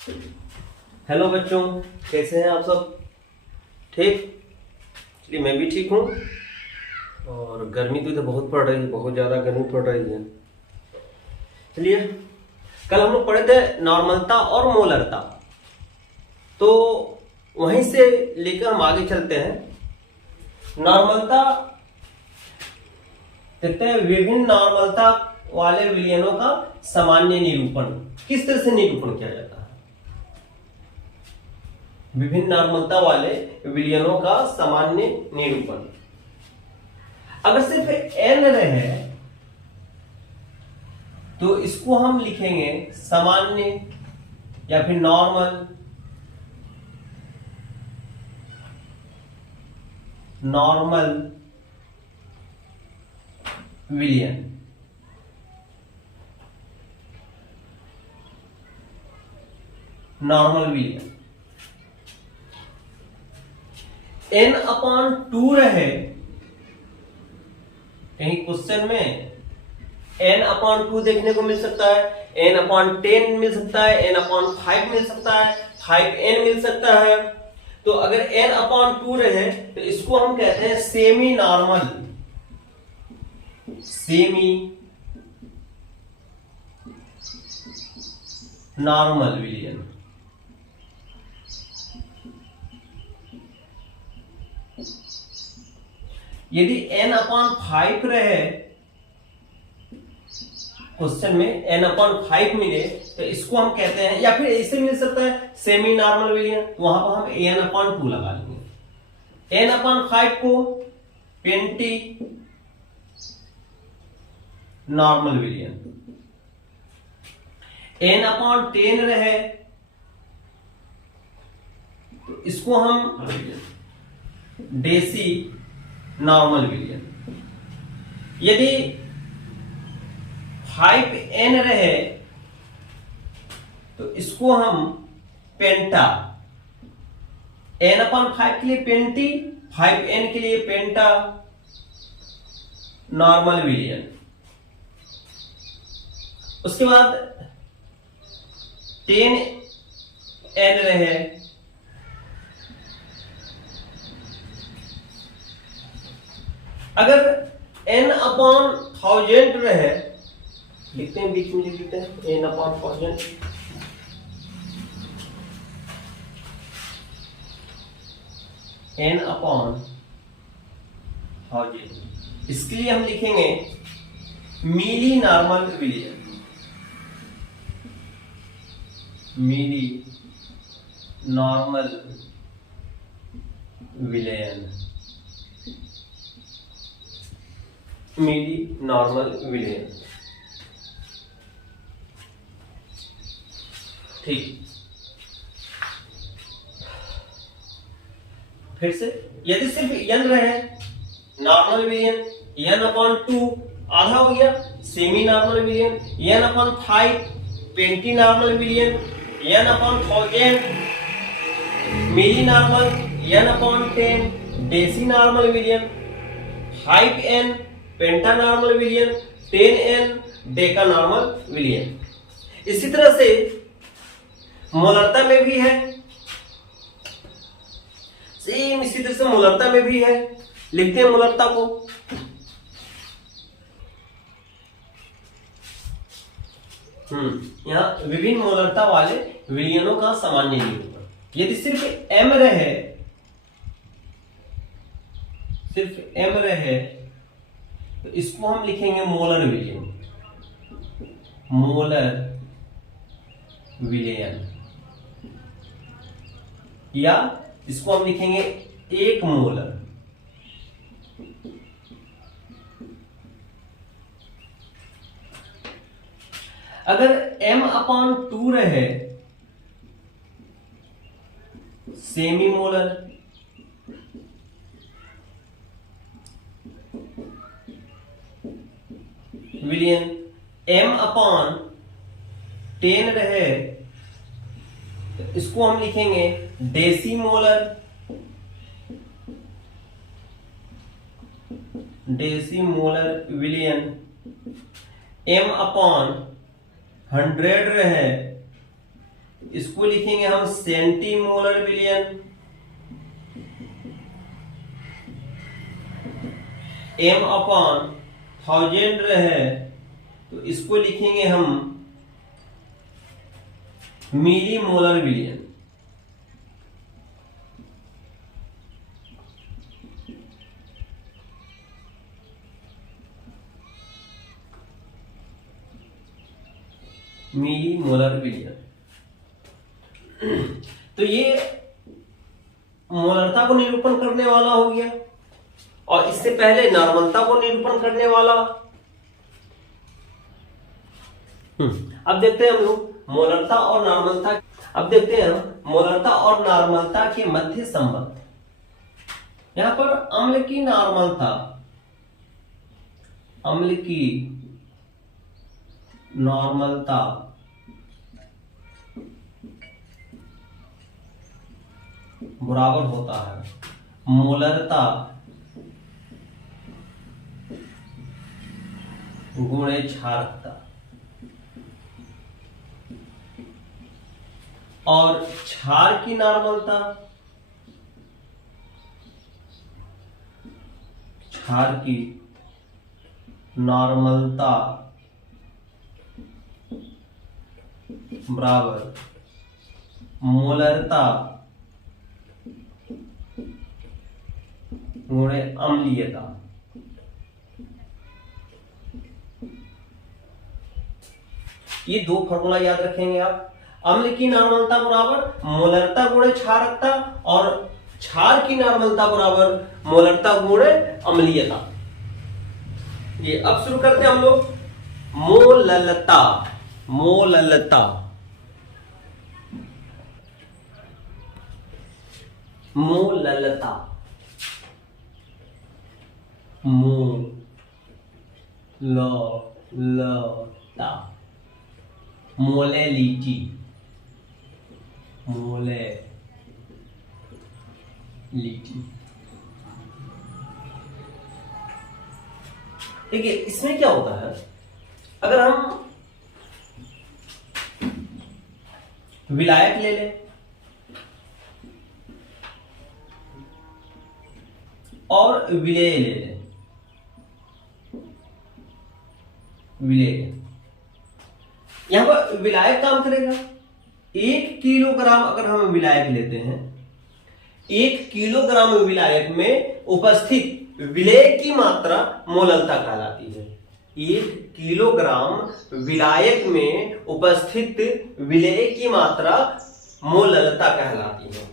Hello बच्चों, कैसे हैं आप सब? ठीक। चलिए, मैं भी ठीक हूँ। और गर्मी तो इधर बहुत पड़ रही है, बहुत ज़्यादा गर्मी पड़ रही है। चलिए, कल हम लोग पढ़े थे नॉर्मलता और मोलरता, तो वहीं से लेकर हम आगे चलते हैं। नॉर्मलता कहते हैं विभिन्न नॉर्मलता वाले विलयनों का सामान्य निरूपण। किस तरह से निरूपण किया जाता है? विभिन्न नॉर्मलता वाले विलयनों का सामान्य निरूपण। अगर सिर्फ n रहे तो इसको हम लिखेंगे सामान्य या फिर नॉर्मल विलयन। नॉर्मल विलयन n/2 रहे, कहीं क्वेश्चन में n/2 देखने को मिल सकता है, n/10 मिल सकता है, n/5 मिल सकता है, 5n मिल सकता है। तो अगर n/2 रहे तो इसको हम कहते हैं सेमी नॉर्मल विलयन। यदि n/5 रहे, क्वेश्चन में n/5 मिले तो इसको हम कहते हैं, या फिर ऐसे मिल सकता है सेमी नॉर्मल विलयन, तो वहां पर हम n/2 लगा लेंगे। n/5 को पेंटी नॉर्मल विलयन, n/10 रहे तो इसको हम डेसी नॉर्मल विलयन। यदि 5n रहे तो इसको हम पेंटा, n/5 के लिए पेंटी, 5n के लिए पेंटा नॉर्मल विलयन। उसके बाद 10n रहे, अगर n/1000 रहे, लिखते हैं बीच में, लिख देते हैं n/1000। n/1000, इसके लिए हम लिखेंगे मिली नॉर्मल विलयन। मिली नॉर्मल विलयन, मिली नॉर्मल विलयन। ठीक। फिर से, यदि सिर्फ n रहे नॉर्मल विलयन, n/2 आधा हो गया सेमी नॉर्मल विलयन, n/5 पेंटी नॉर्मल विलयन, n/1000 मिली नॉर्मल, n/10 डेसी नॉर्मल विलयन, 5n पेंटा नॉर्मल विलयन, 10n डेका नॉर्मल विलयन। इसी तरह से मोलरता में भी है, सेम इसी तरह से मोलरता में भी है। लिखते हैं मोलरता को, यहां विभिन्न मोलरता वाले विलयनों का सामान्य निरूपण। यदि सिर्फ m रहे तो इसको हम लिखेंगे मोलर विलयन, या इसको हम लिखेंगे 1 मोलर। अगर m/2 रहे, सेमी मोलर, विलयन। m/10 रहे तो इसको हम लिखेंगे डेसी मोलर, विलयन। m/100 रहे इसको लिखेंगे हम सेंटीमोलर विलयन। m अपॉन 1000 रहे तो इसको लिखेंगे हम मिली मोलर विलयन। मिली मोलर विलयन। तो ये मोलरता को निरूपण करने वाला हो गया, और इससे पहले नॉर्मलता को निरूपण करने वाला। अब देखते हैं हम लोग मोलरता और नॉर्मलता। अब देखते हैं हम मोलरता और नॉर्मलता के मध्य संबंध। यहां पर अम्ल की नॉर्मलता, अम्ल की नॉर्मलता बराबर होता है मोलरता गुणे क्षारकता। और क्षार की नॉर्मलता, क्षार की नॉर्मलता बराबर मोलरता गुणे अम्लीयता। ये दो फॉर्मूला याद रखेंगे आप। अम्ल की नॉर्मलता बराबर मोलरता गुणे क्षारकता, और क्षार की नॉर्मलता बराबर मोलरता गुणे अम्लीयता। ये अब शुरू करते हैं हम लोग मोललता। मोललता, मोललता, मोललता, मोलेलिटी, मोलेलिटी। देखिए इसमें क्या होता है, अगर हम विलायक ले लें और विलेय ले लें, विलेय, यहां पर विलायक काम करेगा। 1 किलोग्राम अगर हम विलायक लेते हैं, 1 किलोग्राम विलायक में उपस्थित विलेय की मात्रा मोललता कहलाती है। 1 किलोग्राम विलायक में उपस्थित विलेय की मात्रा मोललता कहलाती है।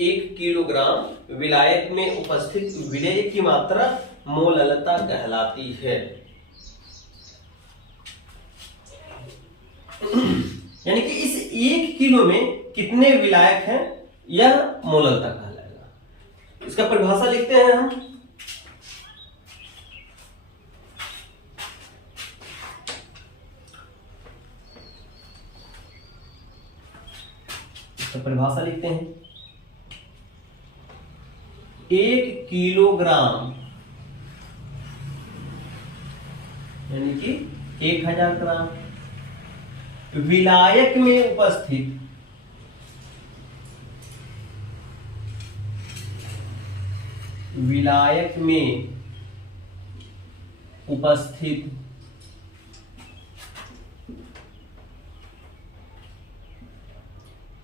1 किलोग्राम विलायक में उपस्थित विलेय की मात्रा मोललता कहलाती है। यानी कि इस 1 किलो में कितने विलायक हैं, यह मोललता कहलाएगा। इसका परिभाषा लिखते हैं हम। इसका परिभाषा लिखते हैं। 1 किलोग्राम यानी कि 1000 ग्राम विलायक में उपस्थित विलायक में उपस्थित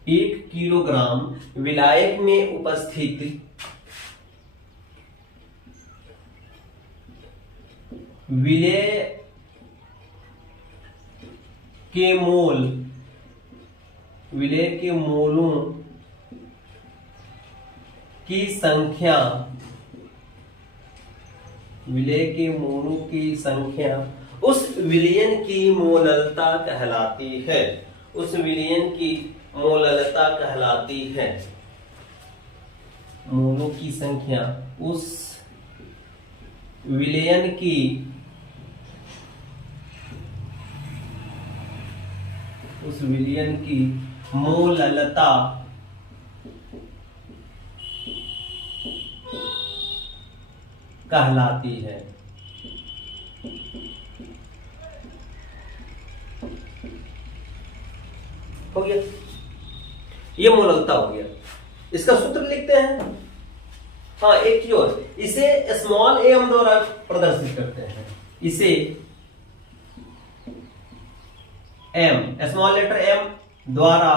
एक किलोग्राम विलायक में उपस्थित विलेय के मोल, विलेय के मोलों की संख्या, विलेय के मोलों की संख्या उस विलयन की मोललता कहलाती है। उस विलयन की मोललता कहलाती है। मोलों की संख्या उस विलयन की मोललता कहलाती है। हो गया, ये मोललता हो गया। इसका सूत्र लिखते हैं। हाँ, एक चीज और, इसे स्मॉल ए हम द्वारा प्रदर्शित करते हैं, इसे एम, स्मॉल लेटर एम द्वारा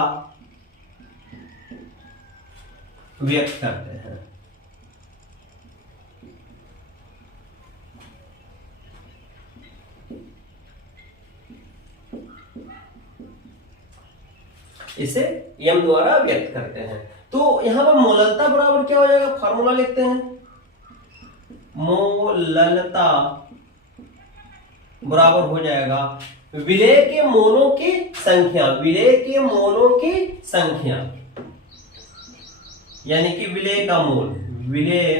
व्यक्त करते हैं। इसे एम द्वारा व्यक्त करते हैं। तो यहां पर मोललता बराबर क्या हो जाएगा, फॉर्मूला लिखते हैं। मोललता बराबर हो जाएगा विलेय के मोलों की संख्या, विलेय के मोलों की संख्या, यानी कि विलेय का मोल, विलेय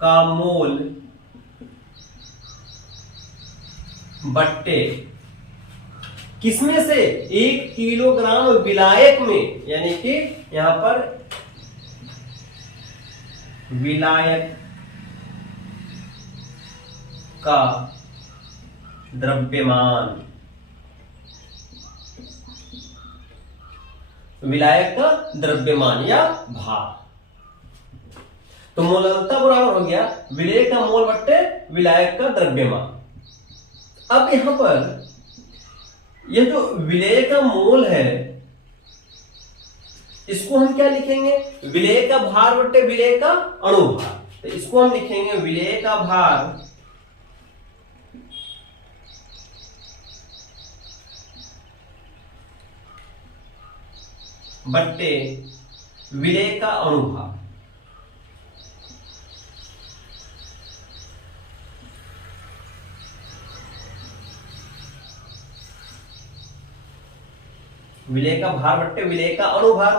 का मोल बट्टे किसमें से, 1 किलोग्राम विलायक में, यानी कि यहां पर विलायक का द्रव्यमान, विलायक का द्रव्यमान या भार। तो मोललता बराबर हो गया विलेय का मोल बट्टे विलायक का द्रव्यमान। अब यहां पर यह जो विलेय का मोल है, इसको हम क्या लिखेंगे, विलेय का भार बट्टे विलेय का अणुभार। तो इसको हम लिखेंगे विलेय का भार बट्टे विलेय का अणुभार। विलेय का भार बट्टे विलेय का अणुभार,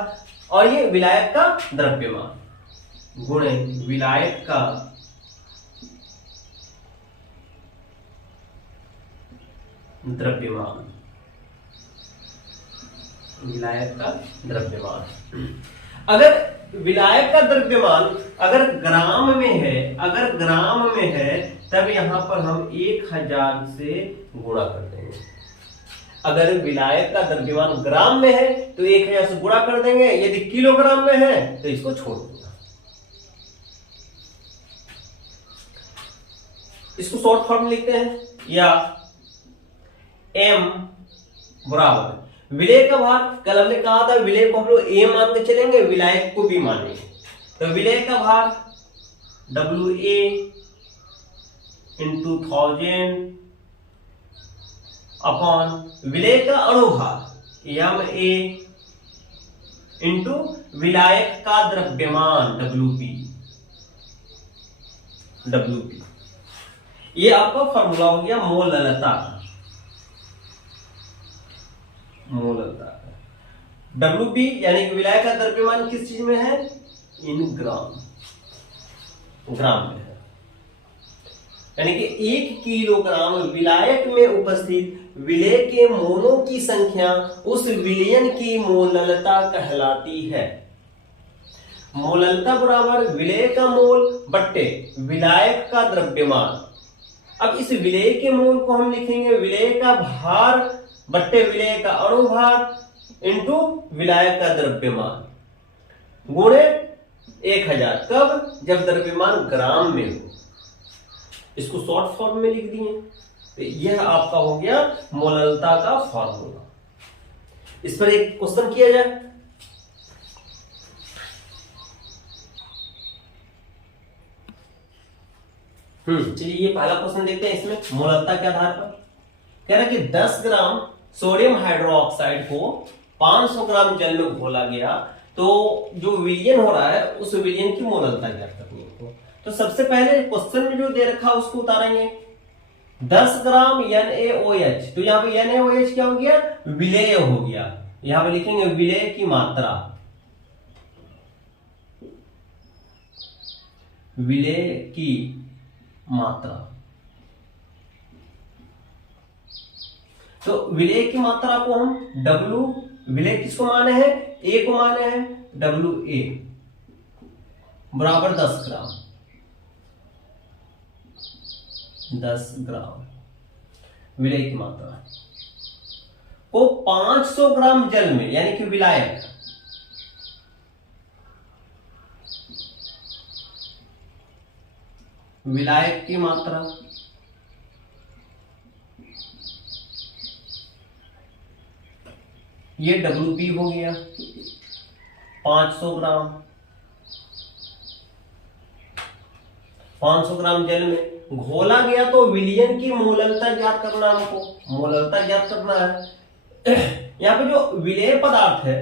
और ये विलायक का द्रव्यमान गुणे विलायक का द्रव्यमान, विलायक का द्रव्यमान। अगर विलायक का द्रव्यमान अगर ग्राम में है, अगर ग्राम में है, तब यहां पर हम 1000 से गुणा कर देंगे। अगर विलायक का द्रव्यमान ग्राम में है तो 1000 से गुणा कर देंगे, यदि किलोग्राम में है तो इसको छोड़ दूंगा। इसको शॉर्ट फॉर्म लिखते हैं, या एम बराबर विलेय का भार, कल हमने कहा था विलेय को हम लोग ए मान के चलेंगे, विलायक को भी मानेंगे। तो विलेय का भार WA × 1000 अपॉन विलेय का अणुभार MA × विलायक का द्रव्यमान WP। ये आपका फॉर्मूला हो गया मोललता का। WP यानी कि विलायक का द्रव्यमान किस चीज में है, इन ग्राम में है, यानी कि 1 किलोग्राम विलायक में उपस्थित विलेय के मोलों की संख्या उस विलयन की मोललता कहलाती है। मोललता बराबर विलेय का मोल बट्टे विलायक का द्रव्यमान। अब इस विलेय के मोल को हम लिखेंगे विलेय का भार बट्टे विलेय का अणुभार इंटू विलायक का द्रव्यमान गुणे 1000। कब, जब द्रव्यमान ग्राम में हो। इसको शॉर्ट फॉर्म में लिख दिए। तो यह आपका हो गया मोललता का फॉर्मूला। इस पर एक क्वेश्चन किया जाए। चलिए ये पहला क्वेश्चन देखते हैं। इसमें मोललता के आधार पर कह रहा है कि 10 ग्राम सोडियम हाइड्रोक्साइड को 500 ग्राम जल में घोला गया, तो जो विलयन हो रहा है उस विलयन की मोललता ज्ञात करनी है। तो सबसे पहले क्वेश्चन में जो दे रखा उसको उतारेंगे। 10 ग्राम NaOH, तो यहाँ पे NaOH क्या हो गया, विलेय हो गया। यहाँ पे लिखेंगे विलेय की मात्रा, विलेय की मात्रा। तो विलेय की मात्रा को हम W, विलेय किसको माने हैं, A को माने हैं, WA बराबर 10 ग्राम। 10 ग्राम विलेय की मात्रा को 500 ग्राम जल में, यानी कि विलायक, विलायक की मात्रा ये WP हो गया 500 ग्राम। 500 ग्राम जल में घोला गया तो विलयन की मोललता ज्ञात करना, हमको मोललता ज्ञात करना है। यहाँ पे जो विलेय पदार्थ है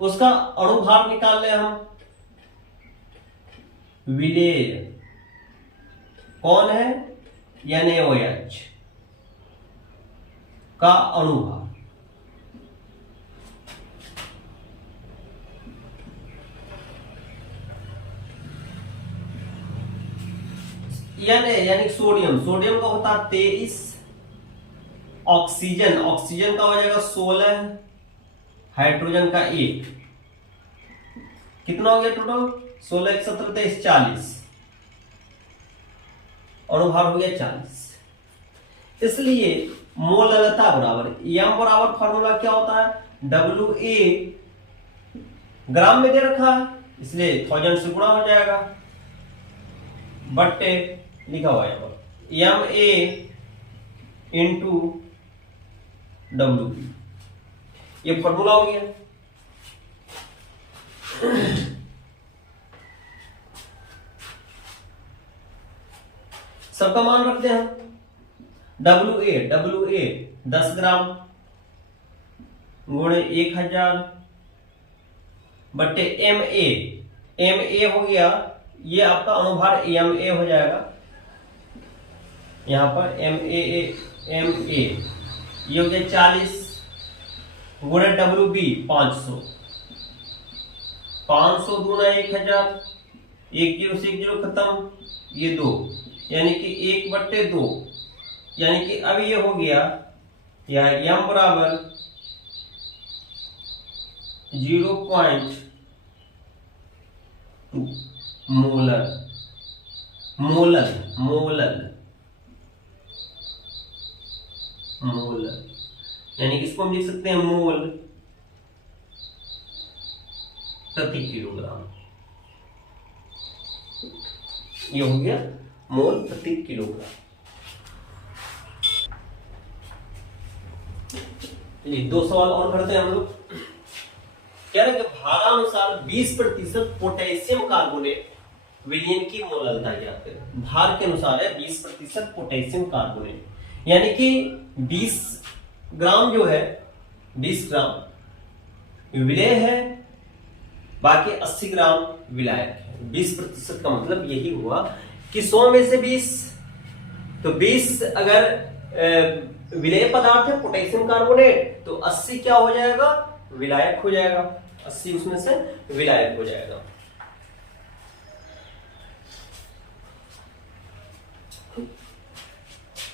उसका अणुभार निकाल ले हम। विलेय कौन है? NaOH का अणुभार। यानी सोडियम, सोडियम का होता है 23, ऑक्सीजन, ऑक्सीजन का हो जाएगा 16, हाइड्रोजन का 1, कितना हो गया टोटल? 16 1 17 23 40, अणुभार हो गया 40। इसलिए मोललता बराबर M बराबर फॉर्मूला क्या होता है? WA, ग्राम में दे रखा है इसलिए 1000 से गुणा हो जाएगा, बट्टे लिखा हुआ है MA इंटू WB, ये फॉर्मूला हो गया। सबका मान रखते हैं WA 10 ग्राम गुणे 1000 बट्टे MA हो गया, ये आपका अणुभार MA हो जाएगा। यहां पर MA ये हो गया 40 गुणे WB 500, 500 गुना 1000, 1 0 से 1 0 खत्म, ये 2, यानी कि 1/2, यानी कि अब ये हो गया यह M बराबर 0.2 मोलर, मोलल मोलल मोलर, यानी कि इसको हम लिख सकते हैं मोल प्रति किलोग्राम। ये हो गया मोल प्रति किलोग्राम। चलिए 2 सवाल और करते हैं हम लोग। कह रहे हैं कि भारानुसार 20% पोटेशियम कार्बोनेट विलयन की मोललता ज्ञात करें। भार के अनुसार है 20% पोटेशियम कार्बोनेट, यानी कि 20 ग्राम जो है, 20 ग्राम विलेय है, बाकी 80 ग्राम विलायक है। 20% का मतलब यही हुआ कि 100 में से 20, तो 20 अगर विलेय पदार्थ है पोटेशियम कार्बोनेट, तो 80 क्या हो जाएगा? विलायक हो जाएगा। 80 उसमें से विलायक हो जाएगा।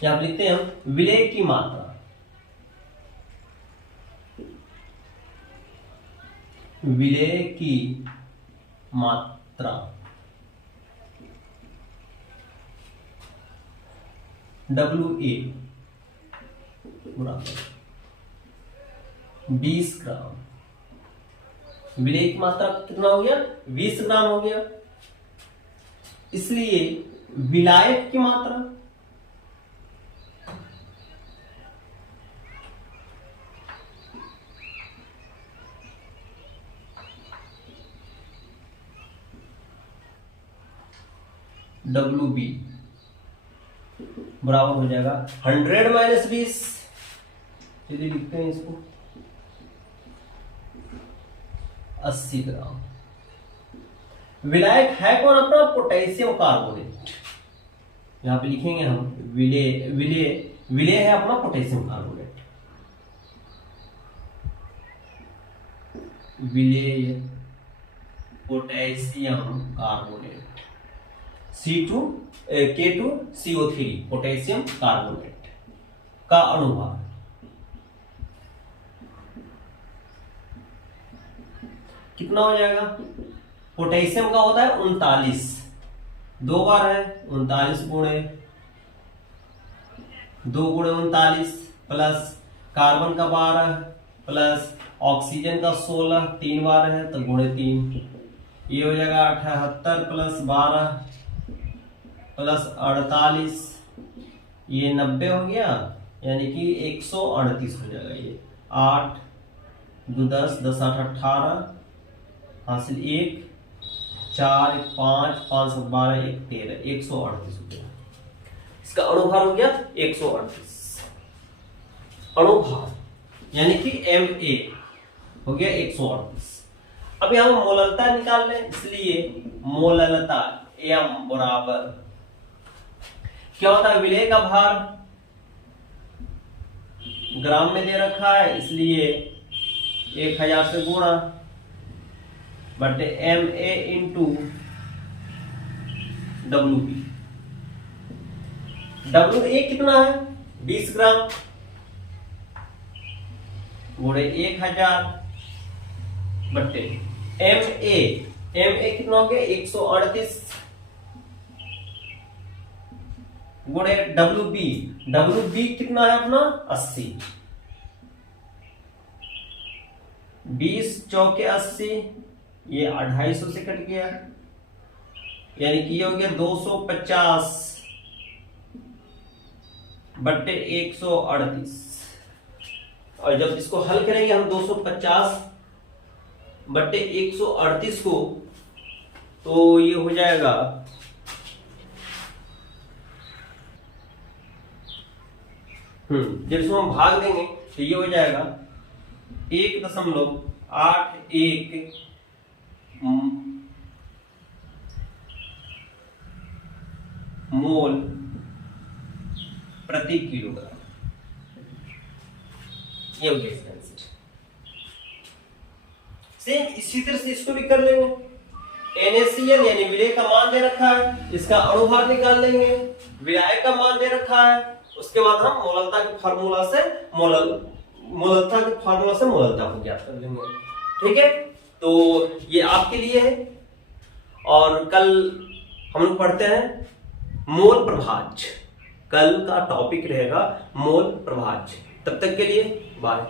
यहां पर लिखते हैं हम विलेय की मात्रा, विलेय की मात्रा WA बराबर 20 ग्राम। विलेय की मात्रा कितना हो गया? 20 ग्राम हो गया। इसलिए विलायक की मात्रा WB बराबर हो जाएगा 100 माइनस 20। चलिए लिखते हैं इसको 80 ग्राम। विलायक है कौन? अपना पोटेशियम कार्बोनेट। यहां पे लिखेंगे हम विलेय, विलेय है अपना पोटेशियम कार्बोनेट। विलेय potassium carbonate K2CO3 potassium carbonate का अणुभार कितना हो जाएगा? पोटेशियम का होता है 39, 2 बार है 39 गुणे 2 गुणे 39 प्लस कार्बन का 12 प्लस ऑक्सीजन का 16, 3 बार है तो गुणे 3, ये हो जाएगा 78 प्लस 12 प्लस 48, ये 90 हो गया, यानी कि 138 हो जाएगा। ये 8 2 10 10 8 18 हासिल 1 4 5 5 12 1 13 138 हो गया। इसका अणुभार हो गया 138, अणुभार यानी कि Ma हो गया 138। अभी हम मोललता निकाल लें, इसलिए मोललता M बराबर क्या होता है, विलेय का भार ग्राम में दे रखा है, इसलिए 1000 से गुणा बटे Ma इंटू WB। WA कितना है 20 ग्राम गुणे 1000 बटे Ma कितना हो गया 138 गुणे WB कितना है अपना 80, 20 चौके 80, ये 250 से कट गया, यानी कि ये हो गया 250 बट्टे 138। और जब इसको हल करेंगे हम 250 बट्टे 138 को, तो ये हो जाएगा जब इसको हम भाग देंगे तो ये हो जाएगा 1.81 मोल प्रति किलोग्राम। ये हो गया इसका आंसर। सेम इसी तरह से इसको भी कर लेंगे। NaCl यानी विलेय का मान दे रखा है, इसका अणुभार निकाल लेंगे, विलायक का मान दे रखा है, उसके बाद हम मोललता के फार्मूला से मोललता को ज्ञात कर लेंगे। ठीक है, तो ये आपके लिए है, और कल हम लोग पढ़ते हैं मोल प्रभाज्य। कल का टॉपिक रहेगा मोल प्रभाज्य। तब तक के लिए बाय।